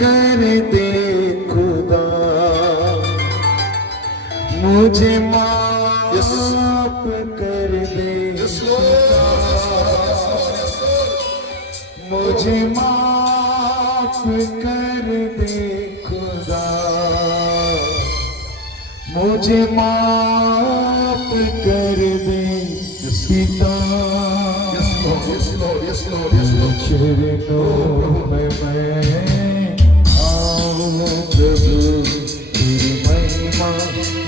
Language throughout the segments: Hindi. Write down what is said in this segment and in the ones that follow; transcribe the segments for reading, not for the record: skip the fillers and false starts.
कर दे खुदा, मुझे माफ कर दे खुदा, मुझे माफ कर दे खुदा, मुझे माफ कर दे पिता। चरणों में मैं आऊं प्रभु, तेरी महिमा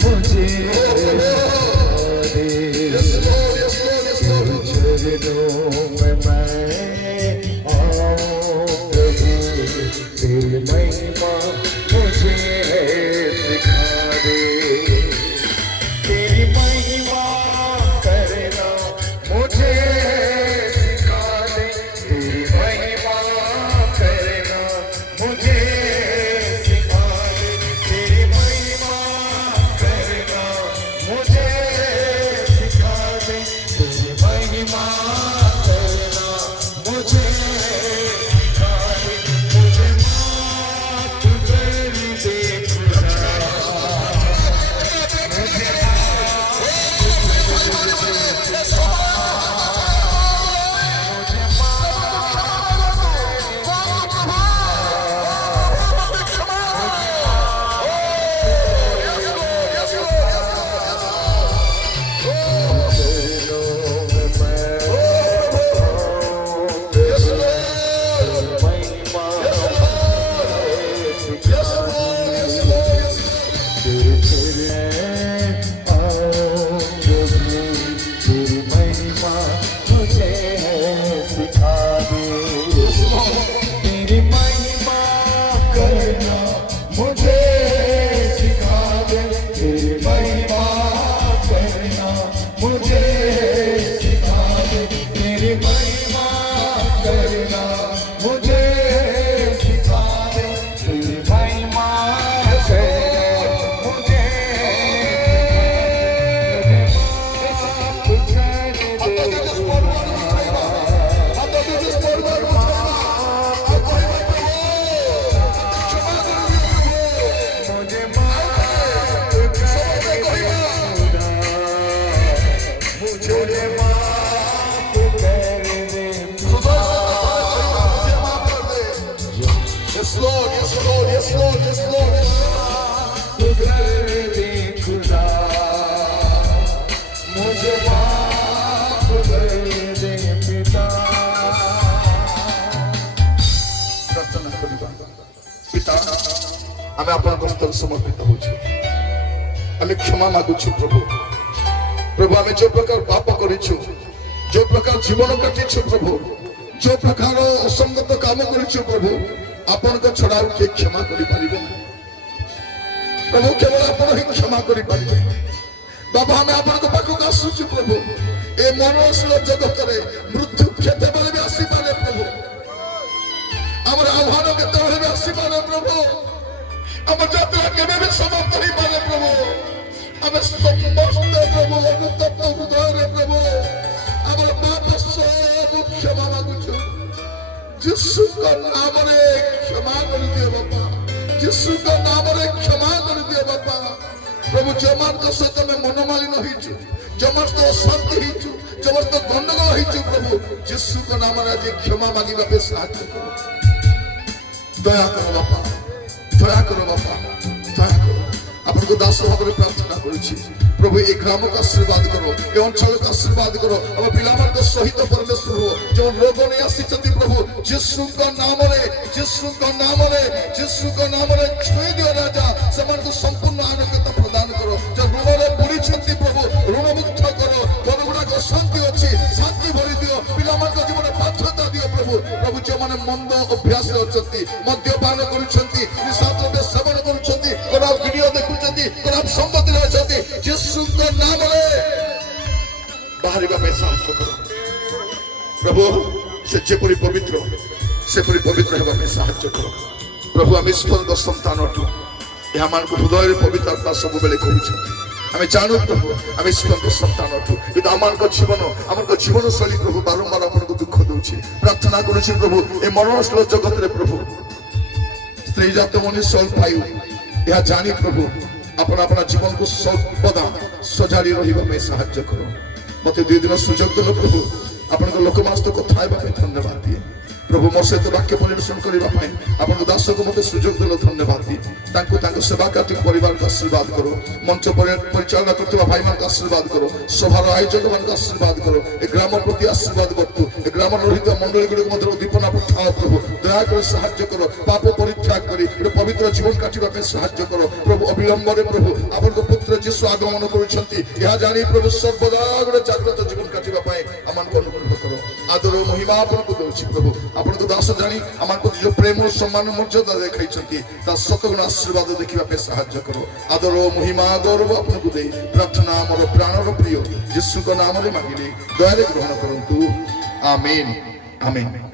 मुझे दे। चरणों में मैं आऊं प्रभु, तेरी महिमा मुझे सिखा दे। तेरी महिमा करना मुझे सिखा दे, तेरी महिमा करना मुझे सिखा दे, तेरी महिमा करना मुझे सिखा दे, तेरी महिमा करना मुझे सिखा दे, मुझे माफ कर दे खुदा, आमे आपन हस्तर समर्पित होछु, आमे क्षमा मागुछु प्रभु। प्रभु आमे जो प्रकार पाप करिछु, जो प्रकार जीवन काटिछु प्रभु, जो प्रकार असंगत काम करिछु प्रभु, आपन को छड़ा के क्षमा करि परिबे प्रभु, केवल आपन ही क्षमा करि परिबे। बाबा आमे आपन को पाखु आसुछु प्रभु, ए मनुष्य जगत रे मृत्यु केते बेले भी आसी पारे प्रभु, हमर आह्वान केते बेले भी आसी पारे प्रभु, हम यात्रा केबे भी समाप्त नहीं पारे प्रभु, हम समस्त प्रभु अनुतप्त हृदय प्रभु हमर पाप सब क्षमा मागुछु, यीशु का नाम रे क्षमा कर दियो बाबा, यीशु का नाम रे क्षमा कर दियो बाबा। प्रभु जमान का सहित में मनमालिन होइछु, जमान तो शांति होइछु, जमान तो गंडगोल होइछु प्रभु, यीशु का नाम रे जे क्षमा मांगिबा पे साहाय्य करो, दया करो बाबा, दया करो बाबा, दया करो। अपन को दास भाव प्रार्थना करुछि प्रभु, ए ग्राम का आशीर्वाद करो, ए अंचल का आशीर्वाद करो, हम पिलामान को सहित परमेश्वर हो जो रोग नहीं आसीचंती प्रभु, यीशु का नाम रे, यीशु का नाम रे, यीशु का नाम रे छुई दियो राजा, समान को संपूर्ण आरोग्यता प्रदान करो, जो ऋण रे बुड़ी छंती प्रभु ऋण मुक्त करो, घर गुडा को शांति अछि शांति भरि दियो, पिलामान को जीवन पात्रता दियो प्रभु। प्रभु जो माने मंद अभ्यास रे अछंती, मद्यपान करूछंती, निशाद्रव्य सेवन करूछंती, खराब वीडियो देखुछंती, खराब संपत्ति रे अछंती, यीशु का नाम रे बाहरिबा पे साहाय्य करो प्रभु, से जेपरि पवित्र हेबा पे साहाय्य करो प्रभु। आम ईश्वर संतान अटू, यह मान को हृदय पवित्रता सब बेले करूछंती, आम जानू प्रभु आम ईश्वर संतान अटू, किंतु आम जीवन शैली प्रभु बारंबार आपन को दुख दउछि। प्रार्थना करूछि प्रभु, ए मरणशील जगत रे प्रभु स्त्री जात मनुष्य पायु यह जानी प्रभु आपण अपना जीवन को सर्वदा सजाड़ी रही साहाय्य करो मत 2 दिन सुजोग देल प्रभु आपण लोक मास तो कथा धन्यवाद दिए प्रभु मोर सहित वाक्य परिवेशन करने आपण दास को मत सुजोग देल धन्यवाद दिए सेवा कार्य परिवार को आशीर्वाद करो मंच परिचालना करते भाई मान आशीर्वाद करो सभार आयोजक मान आशीर्वाद करो ए ग्राम प्रति आशीर्वाद करतु ए ग्राम रहित मंडली गुड़िक मध्य उद्दीपना पठाओ प्रभु दया कर साहाय्य करो पाप परित्याग करी पवित्र जीवन काटिबा पे साहाय्य करो प्रभु अविलंब रे प्रभु आपन पुत्र यीशु आगमन करूछंती यह जानी प्रभु सर्वदा गोटे जागृत जीवन काटिबा पे अमन को अनुग्रह करो आदर महिमा आपन को दउछि प्रभु आपण को दास जानी अमन को जो प्रेम और सम्मान मर्यादा देखाइछंती ता सतगुण आशीर्वाद देखिबा पे साहाय्य करो आदर महिमा गौरव आपन को दे प्रार्थना मोर प्राणर प्रिय यीशु को नाम रे मांगिले दया रे ग्रहण करंतु आमेन आमेन।